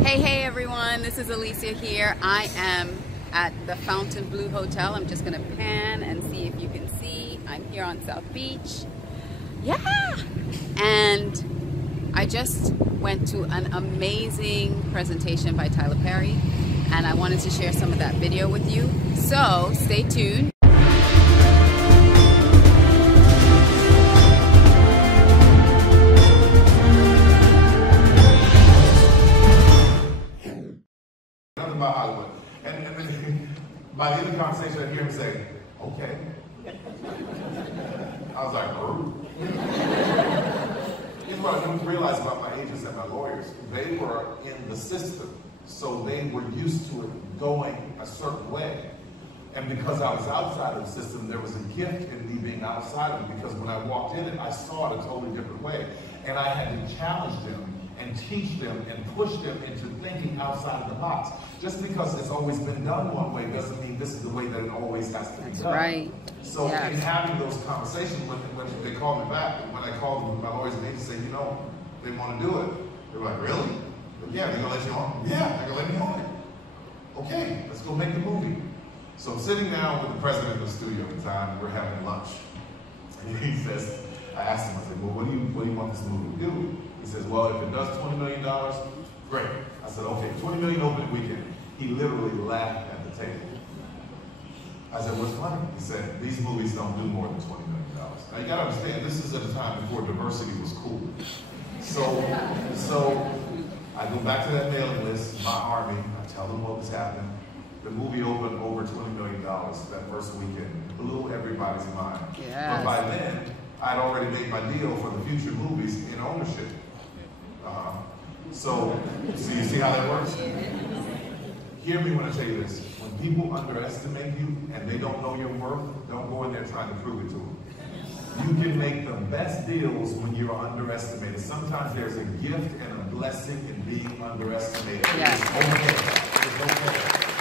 Hey everyone, this is Alicia here. I am at the Fountain Blue Hotel. I'm just gonna pan and see if you can see. I'm here on South Beach. Yeah! And I just went to an amazing presentation by Tyler Perry, and I wanted to share some of that video with you. So stay tuned. About Hollywood. And then by the end of the conversation, I hear him say, okay. I was like, Here's what I didn't realize about my agents and my lawyers. They were in the system, so they were used to it going a certain way. And because I was outside of the system, there was a gift in me being outside of it, because when I walked in it, I saw it a totally different way. And I had to challenge them and teach them and push them into thinking outside of the box. Just because it's always been done one way doesn't mean this is the way that it always has to be done. Right. So in having those conversations, when they called me back, when I called them, my lawyers and agents said, you know, they want to do it. They were like, really? Yeah, they're going to let you on? Yeah, they're going to let me on it. Okay, let's go make the movie. So I'm sitting down with the president of the studio at the time, we're having lunch. And he says, I asked him, I said, well, what do you want this movie to do? He says, well, if it does $20 million, great. I said, okay, $20 million opening weekend. He literally laughed at the table. I said, what's funny? He said, these movies don't do more than $20 million. Now you gotta understand, this is at a time before diversity was cool. So I go back to that mailing list, my army, I tell them what was happening. The movie opened over $20 million that first weekend. It blew everybody's mind. Yes. But by then, I'd already made my deal for the future movies in ownership. So you see how that works? Hear me when I tell you this. When people underestimate you and they don't know your worth, don't go in there trying to prove it to them. You can make the best deals when you're underestimated. Sometimes there's a gift and a blessing in being underestimated. Yes. It's okay. It's okay.